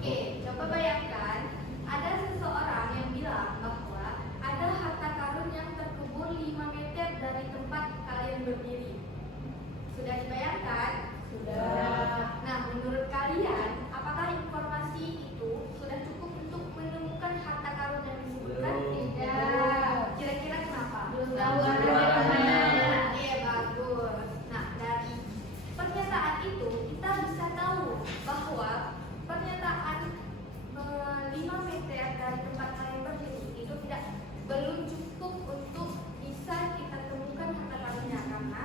Oke, coba bayangkan ada seseorang yang bilang bahwa ada harta karun yang terkubur 5 meter dari tempat kalian berdiri. Sudah dibayangkan? Sudah. Nah, menurut kalian, apakah informasi itu sudah cukup untuk menemukan harta karun yang disebutkan? Tidak. Kira-kira kenapa? Belum tahu Belum arahnya kemana. Iya, bagus. Nah, dari pernyataan itu kita bisa tahu bahwa pernyataan 5 meter dari tempat kalian berdiri itu belum cukup untuk bisa kita temukan harta karunnya karena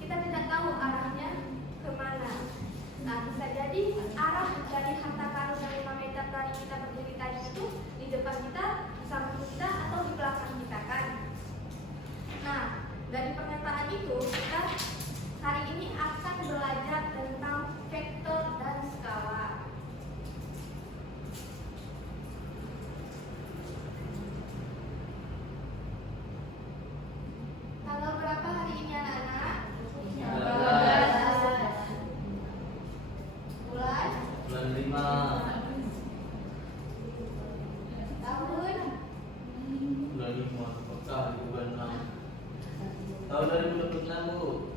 kita tidak tahu arahnya kemana. Nah, bisa jadi arah dari harta karun yang 5 meter dari kita berdiri tadi itu di depan kita, di samping kita, atau di belakang kita kan. Nah, dari pernyataan itu kita hari ini akan belajar tentang vektor dan skala. Tanggal berapa hari ini anak-anak? 19. Bulan? Bulan 5. Tahun? Bulan 5. Apakah di bulan 6? Tahun 2026, Bu.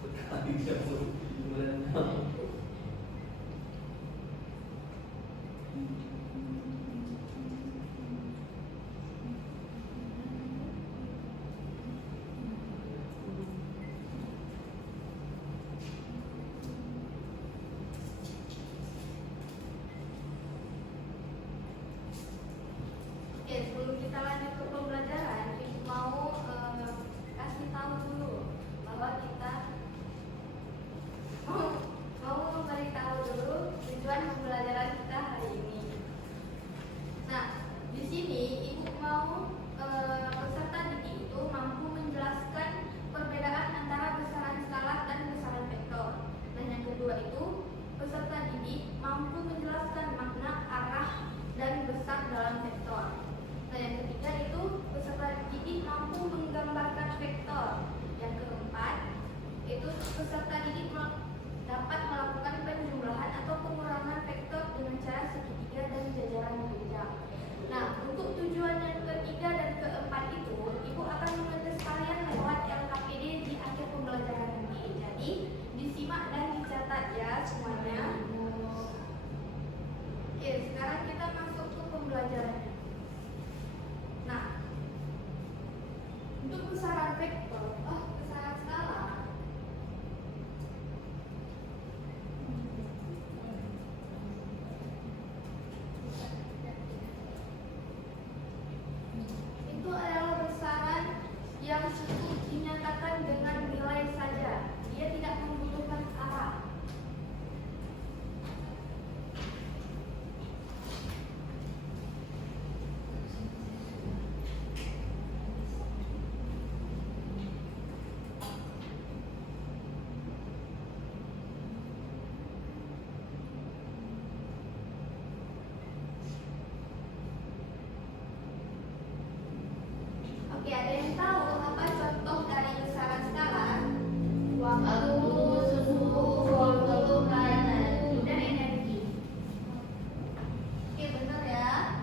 Apakah di bulan 6? Oke, sebelum kita lanjut ke pembelajaran, Ibu mau kasih tahu dulu bahwa kita mau memberitahu dulu tujuan pembelajaran kita hari ini. Nah, di sini Ibu mau peserta didik itu mampu menjelaskan perbedaan antara besaran skala dan besaran vektor. Dan yang kedua itu peserta didik mampu menjelaskan makna arah dan besar dalam vektor. Nah, yang ketiga itu peserta didik mampu menggambarkan vektor. Yang keempat itu peserta didik dapat melakukan penjumlahan atau pengurangan vektor dengan cara segitiga dan jajaran meja. Nah, untuk tujuan yang ketiga dan keempat itu, Ibu akan mengetes kalian lewat LKPD di akhir pembelajaran nanti. Jadi, disimak dan dicatat ya semuanya. Oke, sekarang kita masuk ke pembelajarannya. Nah, untuk besaran vektor, besaran skala, itu adalah besaran yang cukup dinyatakan dengan nilai saja. Dia tidak membutuhkan arah. Oke, ada yang tahu apa contoh dari besaran skala? Waktu, suhu, volume, pelayanan, Dan energi. Oke, benar ya.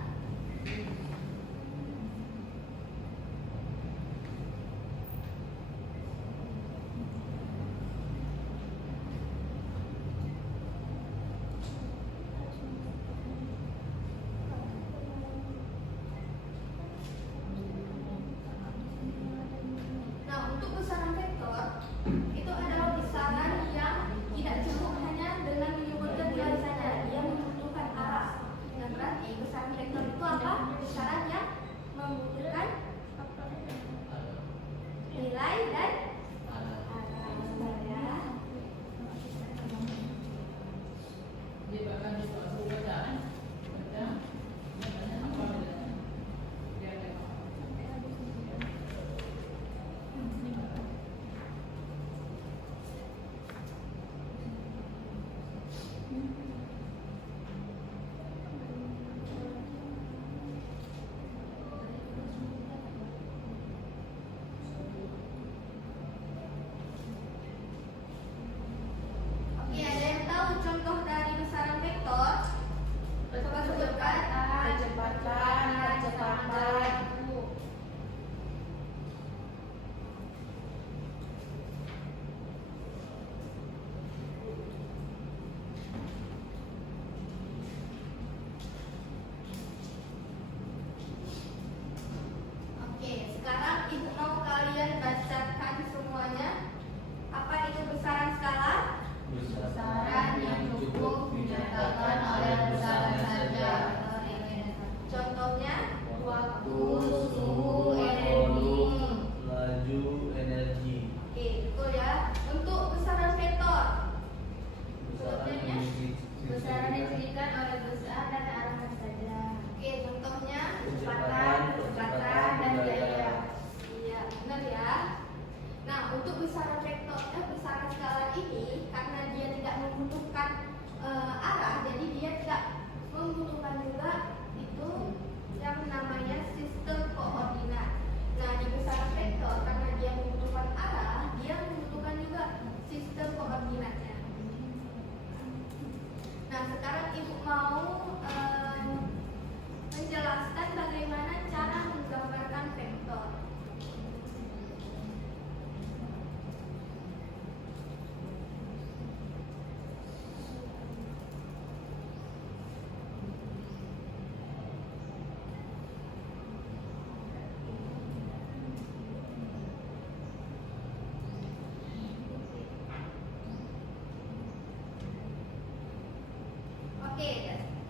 Nah, untuk besaran vektor itu adalah besaran yang tidak cukup hanya dengan menyebutkan nilai saja, dia membutuhkan arah. Nah, berarti besaran vektor itu apa? Besaran yang membutuhkan nilai dan arah. Benar ya. Dia bahkan di suatu bacaan baca apa bedanya? Dia ada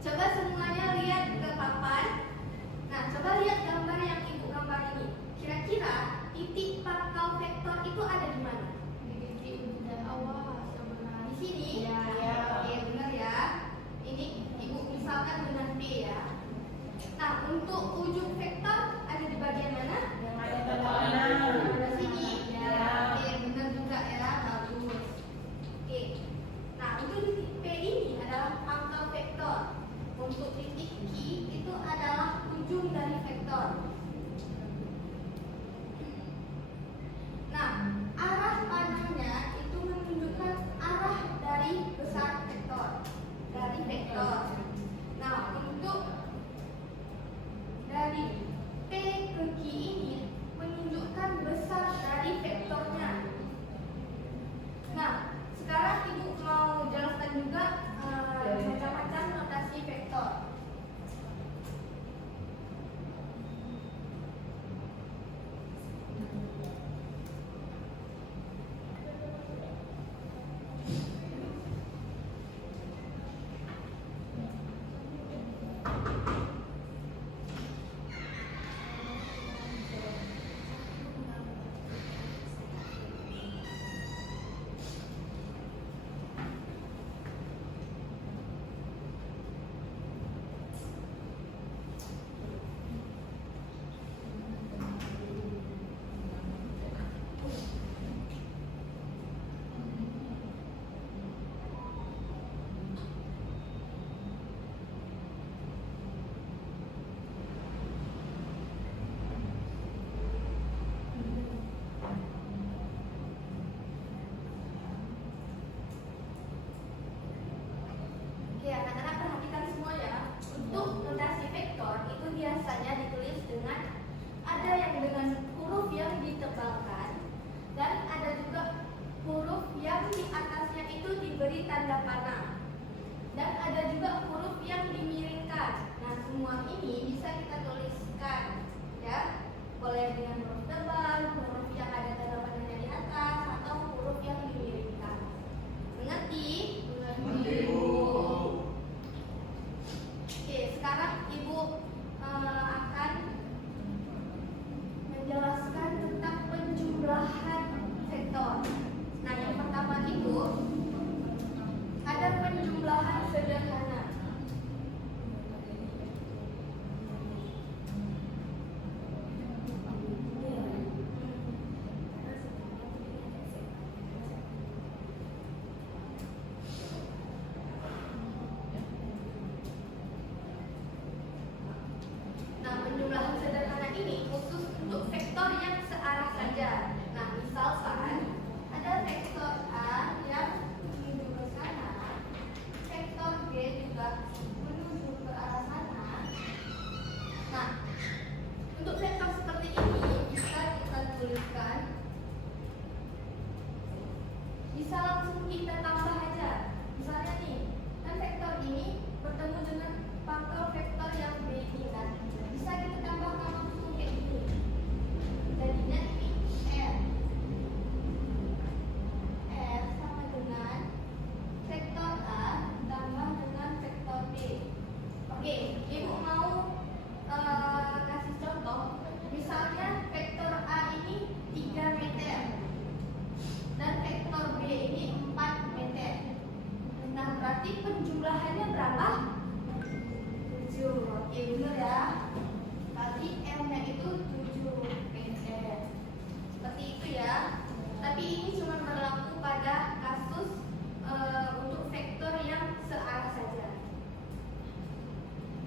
Coba semuanya lihat ke papan. Nah, coba lihat gambar yang ibu gambar ini. Kira-kira titik pangkal vektor itu ada di mana? Di titik benda awal sebenarnya. Di sini? Ya. Oke, benar ya. Ini ibu misalkan dengan P ya. Nah, untuk ujung vektor ada di bagian mana? Yang ada pada mana? Di sini. Ya. Oke, benar juga ya. Bagus. Oke. Nah, untuk titik P ini adalah pangkal vektor. Untuk titik Q itu adalah ujung dari vektor. Nah, arah panahnya itu menunjukkan arah dari besar vektor. Dari vektor. Nah, untuk dari P ke Q ini menunjukkan besar dari vektornya. Nah, sekarang ibu mau jelaskan juga macam-macam notasi vektor. Oke, anak-anak perhatikan semua ya. Untuk notasi vektor itu biasanya ditulis dengan ada yang dengan huruf yang ditebalkan dan ada juga huruf yang di atasnya itu diberi tanda panah. Dan ada juga huruf yang dimiringkan. Nah, semua ini bisa kita tuliskan ya. Boleh dengan huruf tebal, huruf yang ada tanda panahnya di atas atau huruf yang dimiringkan. Mengerti? Mengerti, Bu. Oke, sekarang ibu akan menjelaskan tentang penjumlahan vektor. Nah, yang pertama itu ada penjumlahan sederhana. Nah, penjumlahan sederhana ini khusus untuk vektor yang searah saja. Nah, misalkan ada vektor A yang menuju ke sana, vektor B juga menuju ke arah sana. Nah, untuk vektor seperti ini bisa kita tuliskan, bisa langsung kita tambah aja. Misalnya nih, kan vektor ini bertemu dengan pangkal vektor yang B ini kan, bisa kita tambahkan langsung kayak gini. Jadinya ini R sama dengan vektor A tambah dengan vektor B. Oke, ibu mau kasih contoh. Misalnya vektor A ini 3 meter dan vektor B ini 4 meter. Nah, berarti penjumlahannya berapa? 7. Oke, benar ya. Berarti M-nya itu 7 meter. Seperti itu ya. Tapi ini cuma berlaku pada kasus untuk vektor yang searah saja.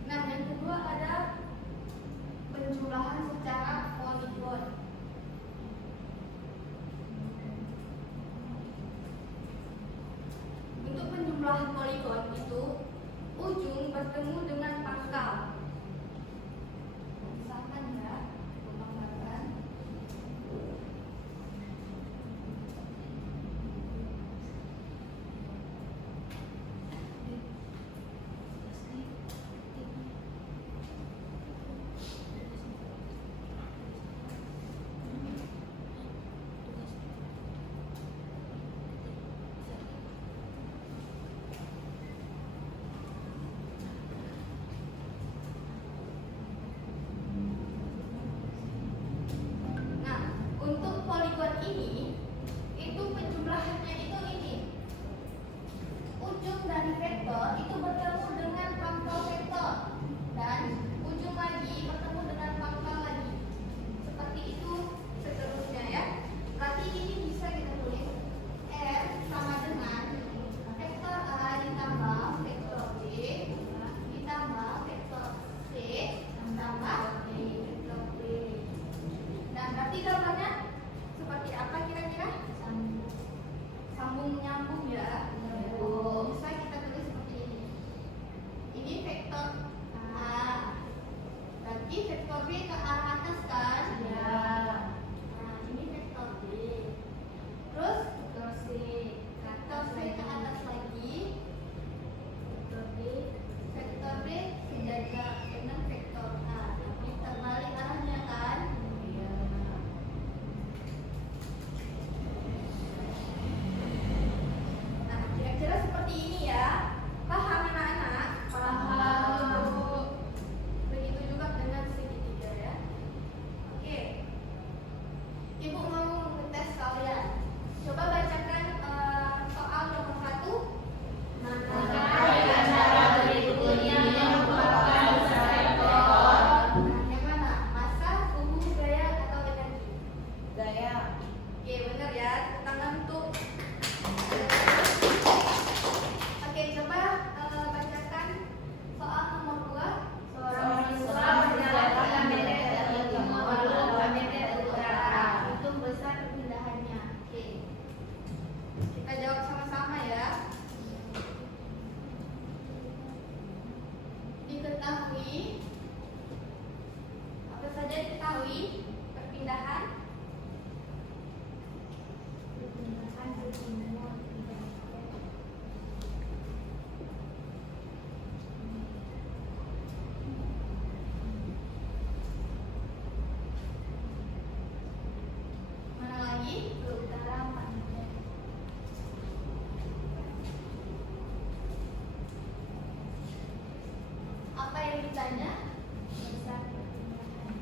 Nah, yang kedua ada penjumlahan secara poligon. Untuk penjumlahan poligon itu ujung bertemu dengan pangkal. Misalkan ya, penggambaran. lagi, apa saja diketahui perpindahan? Perpindahan ke timur tidak. Mana lagi? Ke utara pantai. Apa yang ditanya? Besar perpindahan.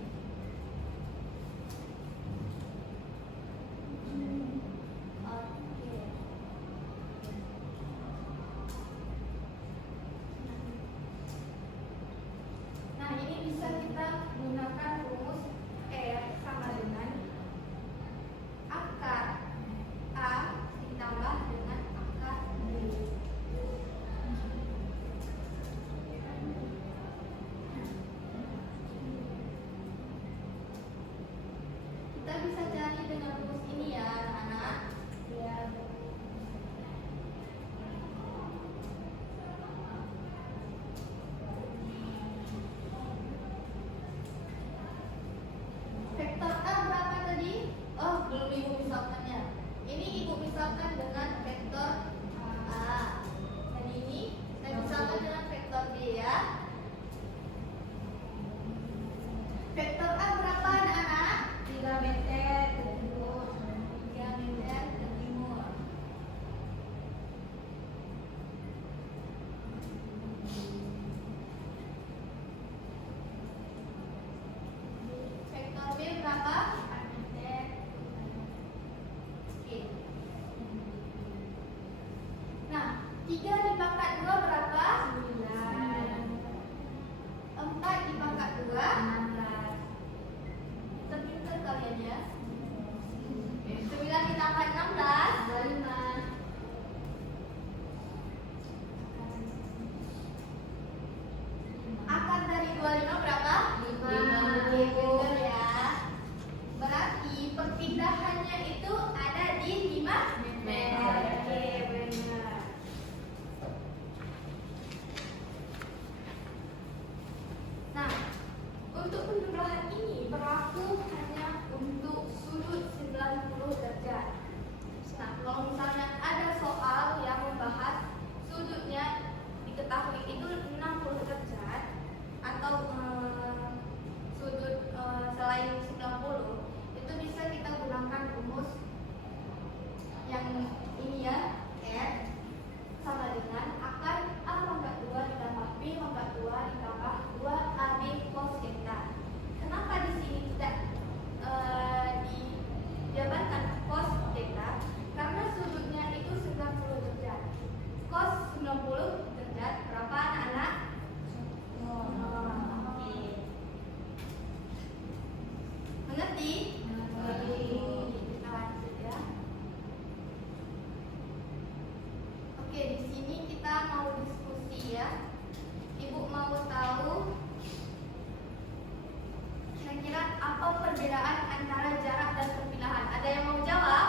Oke. Nah, ini bisa kita gunakan rumus R sama dengan akar A ditambah dengan akar B. Kita bisa cari dengan rumus ini ya, anak-anak. Ya, Vektor A berapa tadi? Oh, belum ibu misalkannya. Ini ibu misalkan dengan vektor A. Dan ini saya misalkan dengan vektor B ya. Vektor A berapa anak-anak? 3 meter ke timur. 3 meter ke timur. Vektor B berapa? 4 meter. Oke. Nah, 3 dipangkat 2 berapa? 9. 4 dipangkat 2. 16. Pinter kalian ya. 9 ditambah 16 25. akar dari 25 berapa? 5. Oke, bener ya. Berarti perpindahannya itu ada di 5 meter. Oke, benar. Nah, untuk penjumlahan ini berlaku hanya untuk sudut 90 derajat. Nah, kalau misalnya ada soal yang membahas sudutnya diketahui itu 60 derajat atau sudut selain 90, itu bisa kita gunakan rumus yang ini ya, R sama dengan akar A pangkat 2 ditambah B pangkat 2 ditambah 2AB cos theta. Kenapa di sini tidak dijabarkan cos theta? Karena sudutnya itu 90 derajat. Cos 90 derajat berapa anak-anak? Oke. Mengerti? Mengerti. Kita lanjut ya. Oke, di sini kita mau diskusi ya. Ibu mau tahu kira-kira apa perbedaan antara jarak dan perpindahan? Ada yang mau jawab?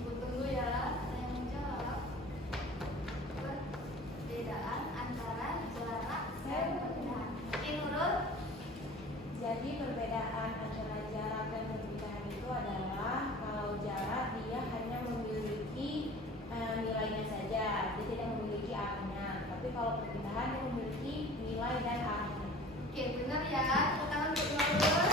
Ibu tunggu ya. Ada yang mau jawab? Perbedaan antara jarak dan perpindahan. Oke, Nurul. Jadi perbedaan antara jarak dan perpindahan itu adalah kalau jarak dia hanya memiliki nilainya saja, dia tidak memiliki arahnya. Tapi kalau perpindahan dia memiliki nilai dan arahnya. Oke, benar ya. Tepuk tangan untuk Nurul.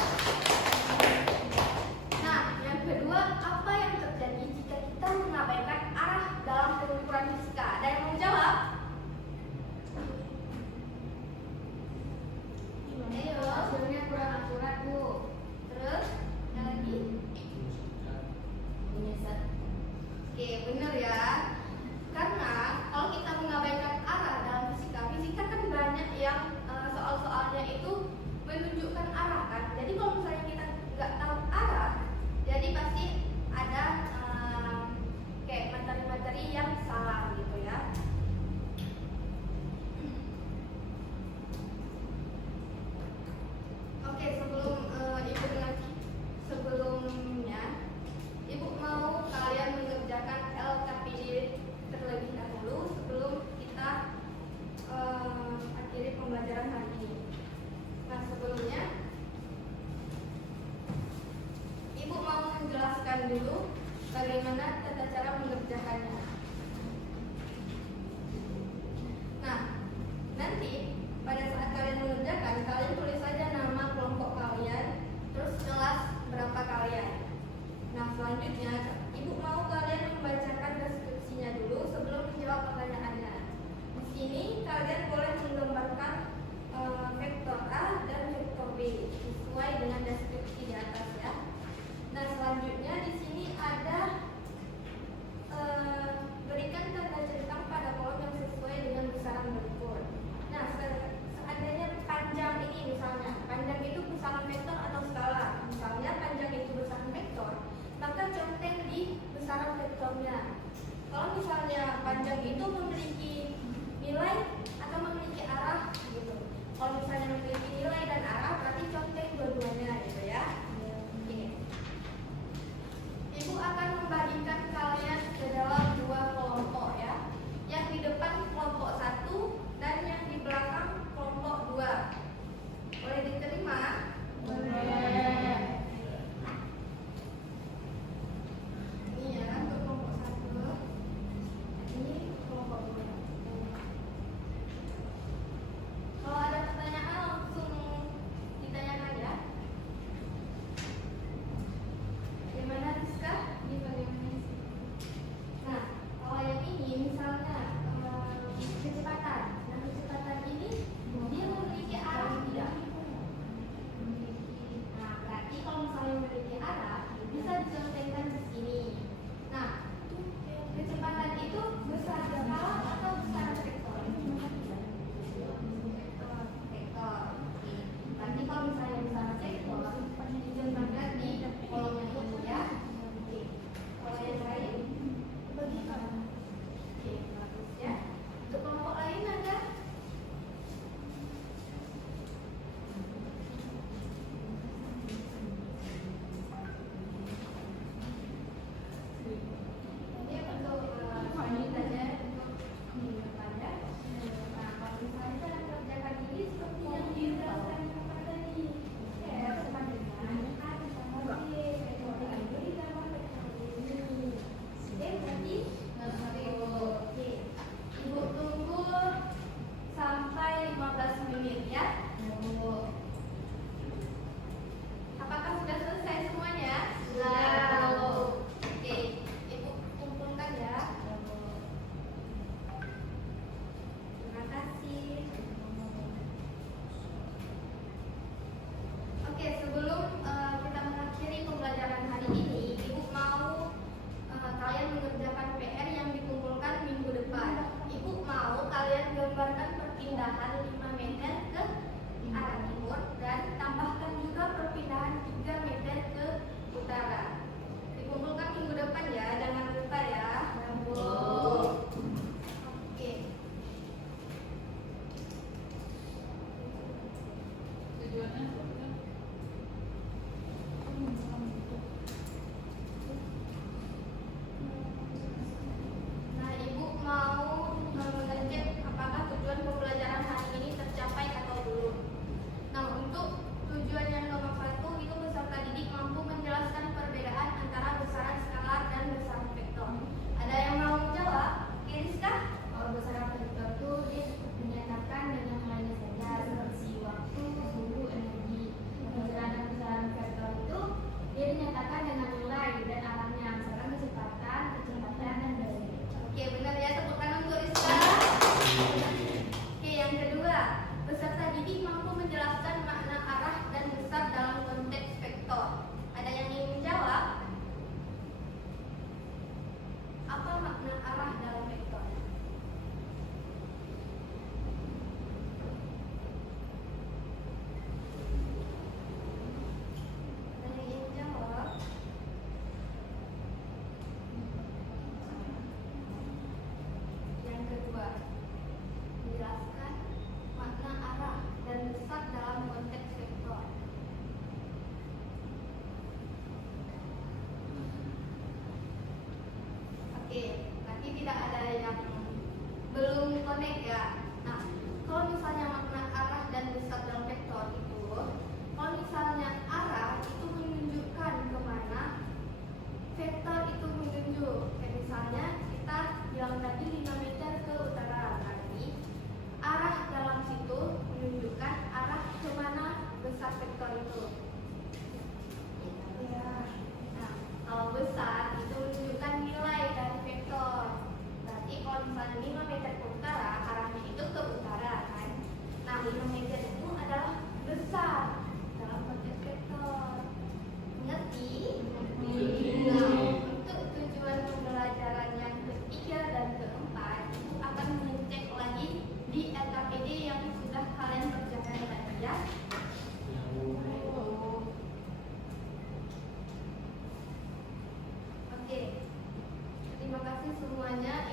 Nah, yang kedua, apa yang terjadi jika kita mengabaikan arah dalam pengukuran fisika? Ada yang mau jawab? Ayo. Hasilnya kurang akurat, Bu. Terus, ada lagi? Menyesat. Oke, benar ya. Karena kalau kita mengabaikan arah dalam fisika, fisika kan banyak yang soal-soalnya itu menunjukkan arah kan. Jadi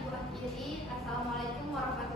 ibu akhiri. Assalamualaikum warahmatullahi